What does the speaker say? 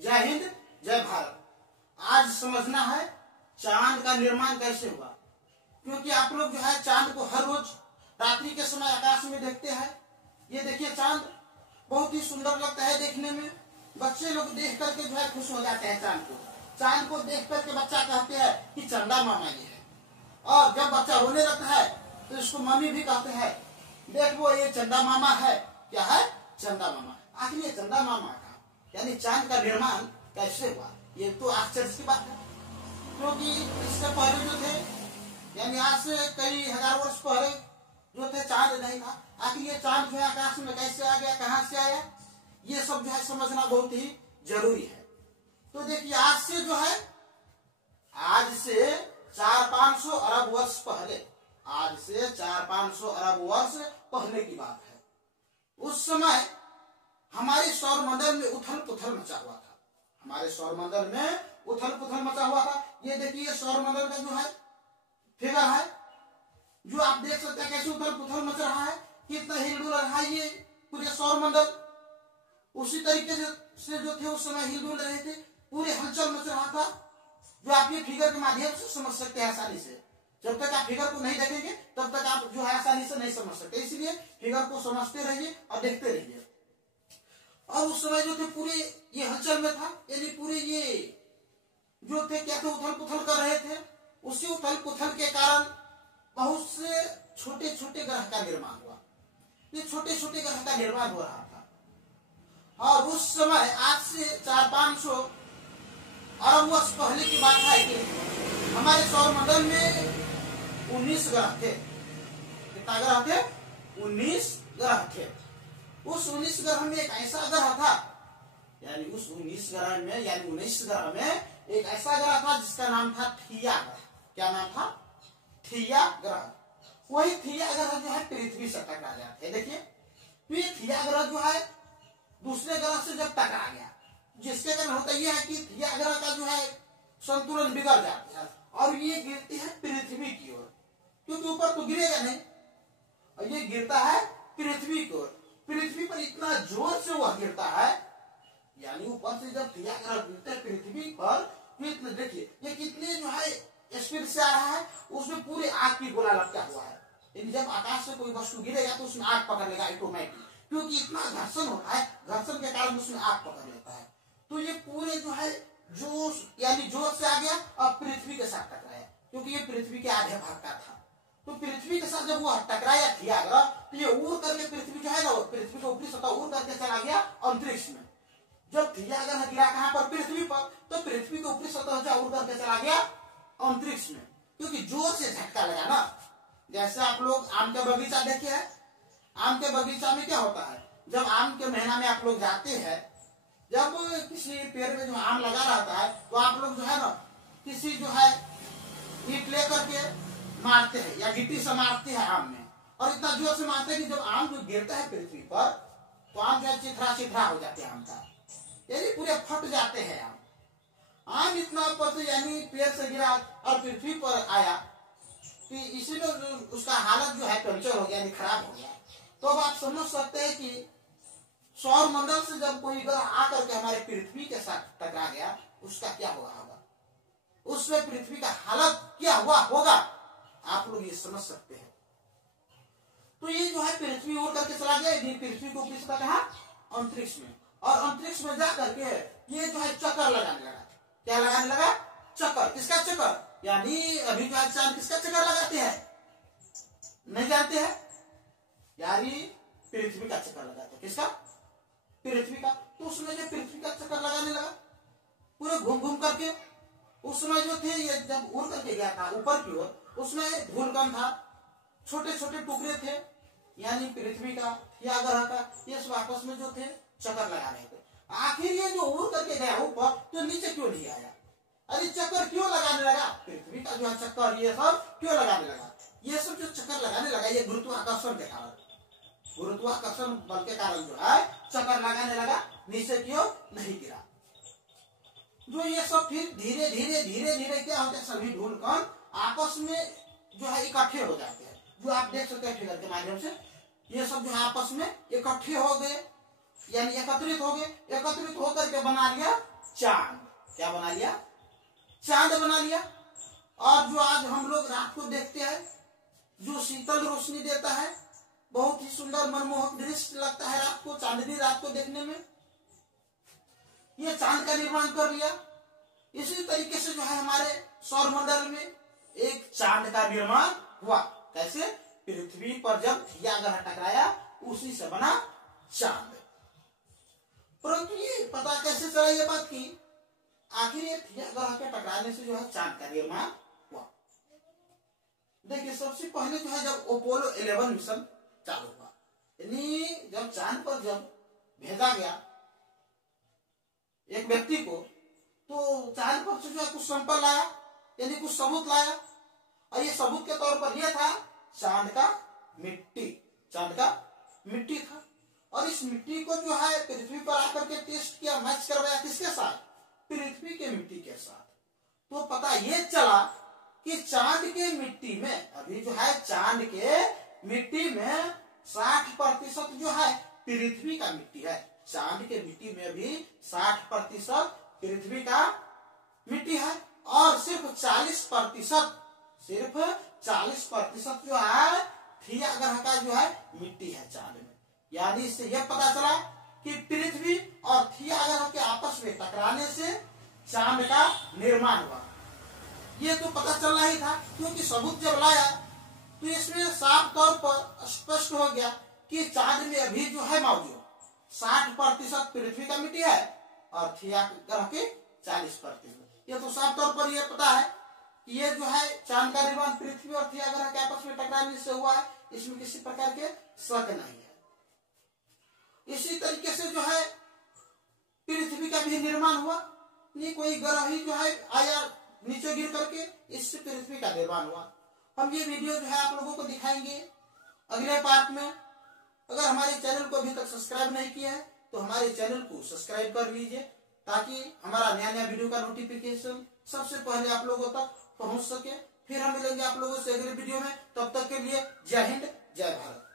जय हिंद, जय भारत। आज समझना है चांद का निर्माण कैसे हुआ, क्योंकि आप लोग जो है चांद को हर रोज रात्रि के समय आकाश में देखते हैं। ये देखिए चांद बहुत ही सुंदर लगता है देखने में। बच्चे लोग देख करके जो है खुश हो जाते हैं चांद को। चांद को देख करके बच्चा कहते हैं कि चंदा मामा ये है, और जब बच्चा रोने लगता है तो इसको मम्मी भी कहते हैं देखो ये चंदा मामा है। क्या है? चंदा मामा। आखिर ये चंदा मामा का यानी चांद का निर्माण कैसे हुआ, ये तो आश्चर्य की बात है। क्योंकि इससे पहले जो थे यानी आज से कई हजार वर्ष पहले जो थे चांद नहीं था। आखिर ये चांद जो है आकाश में कैसे आ गया, कहां से आया, ये सब जो है समझना बहुत ही जरूरी है। तो देखिए आज से जो है आज से 400-500 अरब वर्ष पहले, आज से 400-500 अरब वर्ष पहले की बात है। उस समय हमारे सौरमंडल में उथल पुथल मचा हुआ था। हमारे सौरमंडल में उथल पुथल मचा हुआ था। ये देखिए सौरमंडल का जो है फिगर है, जो आप देख सकते हैं कैसे उथल पुथल मच रहा है, कितना हिलडुल रहा है ये पूरे सौरमंडल। उसी तरीके से जो थे उस समय हिलडुल रहे थे, पूरे हलचल मच रहा था, जो आप ये फिगर के माध्यम से समझ सकते हैं आसानी से। जब तक आप फिगर को नहीं देखेंगे तब तक आप जो है आसानी से नहीं समझ सकते, इसलिए फिगर को समझते रहिए और देखते रहिए। और उस समय जो थे पूरे ये हलचल में था, यानी पूरे ये जो थे क्या थे उथल पुथल कर रहे थे। उसी उथल पुथल के कारण बहुत से छोटे छोटे ग्रह का निर्माण हुआ। ये छोटे छोटे ग्रह का निर्माण हो रहा था। और उस समय आज से 400-500 अरब वर्ष पहले की बात है कि हमारे सौरमंडल में 19 ग्रह थे। कितना ग्रह थे? 19 ग्रह थे। उस 19 ग्रह में एक ऐसा ग्रह था, यानी उस 19 ग्रह में यानी 19 ग्रह में एक ऐसा ग्रह था जिसका नाम था थिया ग्रह। क्या नाम था? थिया ग्रह। वही थिया ग्रह जो है पृथ्वी से टकरा जाते हैं। देखिए तो ये थिया ग्रह जो है दूसरे ग्रह से जब टकरा गया, जिसके कारण होता यह है कि थिया ग्रह का जो है संतुलन बिगड़ जाता है और ये गिरती है पृथ्वी की ओर, क्योंकि ऊपर तो गिरेगा नहीं, और ये गिरता है पृथ्वी की ओर। पृथ्वी पर इतना जोर से वह गिरता है, यानी ऊपर से जब थिया ग्रह गिरते हैं पृथ्वी पर, तो देखिए ये कितने जो है स्पीड से आ रहा है, उसमें पूरे आग की गोला लटका हुआ है। यानी जब आकाश से कोई वस्तु गिरेगा तो उसमें आग पकड़ लेगा ऑटोमेटिक, क्योंकि इतना घर्षण होता है, घर्षण के कारण उसमें आग पकड़ लेता है। तो ये पूरे जो है जोश यानी जोर से आ गया और पृथ्वी के साथ टकराया, क्योंकि ये पृथ्वी के आधे भाग का था। तो पृथ्वी के साथ जब वो टकराया थिया ग्रह, तो ये उड़ करके पृथ्वी जो है ना, पृथ्वी को ऊपरी सतह उड़ करके चला गया अंतरिक्ष में। जब थिया ग्रह गिरा कहां पर? पृथ्वी पर। तो पृथ्वी के ऊपरी सतह जो उड़ करके चला गया अंतरिक्ष में, क्योंकि जोर से झटका लगा ना। जैसे आप लोग आम का बगीचा देखे है, आम के बगीचा में क्या होता है, जब आम के महीना में आप लोग जाते हैं, जब किसी पेड़ में जो आम लगा रहता है तो आप लोग जो है ना किसी जो है ईट लेकर के मारते हैं या गिट्टी से मारते हैं आम में, और इतना जोर से मारते हैं कि जब आम जो गिरता है पृथ्वी पर तो आम जो है चिथरा चिथरा हो जाते हैं, आम का यानी पूरे फट जाते हैं आम। आम इतना ऊपर से यानी पेड़ से गिरा और पृथ्वी पर आया, तो इसीलिए उसका हालत जो है पंचर हो गया, यानी खराब हो गया। तो अब आप समझ सकते हैं कि सौर मंडल से जब कोई ग्रह आकर के हमारे पृथ्वी के साथ टकरा गया, उसका क्या हुआ होगा, उसमें पृथ्वी का हालत क्या हुआ होगा, आप लोग ये समझ सकते हैं। तो ये जो है पृथ्वी उड़ करके चला गया, ये पृथ्वी को किसका कहा? अंतरिक्ष में। और अंतरिक्ष में जा करके ये जो है चक्कर लगाने लगा। क्या लगाने लगा? चक्कर। किसका चक्कर? यानी अभी जो चांद किसका चक्कर लगाते हैं? नहीं जानते हैं? यानी पृथ्वी का चक्कर लगाते हैं। किसका? पृथ्वी का। तो उसमें जो पृथ्वी का चक्कर लगाने लगा पूरे घूम घूम करके, उस समय जो थे ये जब उड़ करके गया था ऊपर की ओर, उसमें धूलकण था, छोटे छोटे टुकड़े थे, यानी पृथ्वी का या ग्रह का, ये सब आपस में जो थे चक्कर लगा रहे थे। आखिर ये जो उड़ करके गया ऊपर तो नीचे क्यों नहीं आया? अरे चक्कर क्यों लगाने लगा? पृथ्वी का जो है चक्कर ये सब क्यों लगाने लगा? ये सब जो चक्कर लगाने लगा ये गुरुत्वाकर्षण के कारण, गुरुत्वाकर्षण बल के कारण जो है चक्कर लगाने लगा, नीचे की ओर नहीं गिरा। जो ये सब फिर धीरे धीरे धीरे धीरे क्या होते हैं, सभी धूलकण आपस में जो है इकट्ठे हो जाते हैं, जो आप देख सकते हैं फिगर के माध्यम से। ये सब जो है आपस में इकट्ठे हो गए, यानी एकत्रित हो गए। एकत्रित होकर के बना लिया चांद। क्या बना लिया? चांद बना लिया। और जो आज हम लोग रात को देखते हैं, जो शीतल रोशनी देता है, बहुत ही सुंदर मनमोहक दृश्य लगता है रात को, चांदनी रात को देखने में, ये चांद का निर्माण कर लिया। इसी तरीके से जो है हमारे सौरमंडल में एक चांद का निर्माण हुआ। कैसे? पृथ्वी पर जब थिया ग्रह टकराया उसी से बना चांद। परंतु ये पता कैसे चला ये बात की आखिर ये थिया ग्रह के टकराने से जो है चांद का निर्माण हुआ? देखिए, सबसे पहले जो है जब अपोलो 11 मिशन चालू हुआ, यानी जब चांद पर जब भेजा गया एक व्यक्ति को, तो चांद पर से जो है कुछ सैंपल लाया, यानी कुछ सबूत लाया। और ये सबूत के तौर पर यह था चांद का मिट्टी। चांद का मिट्टी था। और इस मिट्टी को जो है पृथ्वी पर आकर के टेस्ट किया, मैच करवाया किसके साथ? पृथ्वी के मिट्टी के साथ। तो पता ये चला कि चांद के मिट्टी में, अभी जो है चांद के मिट्टी में 60% जो है पृथ्वी का मिट्टी है। चांद के मिट्टी में भी 60% पृथ्वी का मिट्टी है। और सिर्फ 40% जो है थिया ग्रह का जो है मिट्टी है चांद में। यानी इससे यह पता चला कि पृथ्वी और थिया ग्रह के आपस में टकराने से चांद का निर्माण हुआ। ये तो पता चलना ही था, क्योंकि सबूत जब लाया तो इसमें साफ तौर पर स्पष्ट हो गया कि चांद में अभी जो है मौजूद 60% पृथ्वी का मिट्टी है और थिया ग्रह के 40%। ये तो साफ तौर पर यह पता है कि ये जो है चांद का निर्माण पृथ्वी और थिया ग्रह के आपस में टकराने से हुआ है, इसमें किसी प्रकार के शक नहीं है। इसी तरीके से जो है पृथ्वी का भी निर्माण हुआ। नहीं कोई ग्रह ही जो है आया नीचे गिर करके, इससे पृथ्वी का निर्माण हुआ। हम ये वीडियो जो है आप लोगों को दिखाएंगे अगले पार्ट में। अगर हमारे चैनल को अभी तक सब्सक्राइब नहीं किया है तो हमारे चैनल को सब्सक्राइब कर लीजिए, ताकि हमारा नया नया वीडियो का नोटिफिकेशन सबसे पहले आप लोगों तक पहुंच सके। फिर हम मिलेंगे आप लोगों से अगले वीडियो में। तब तक के लिए जय हिंद, जय भारत।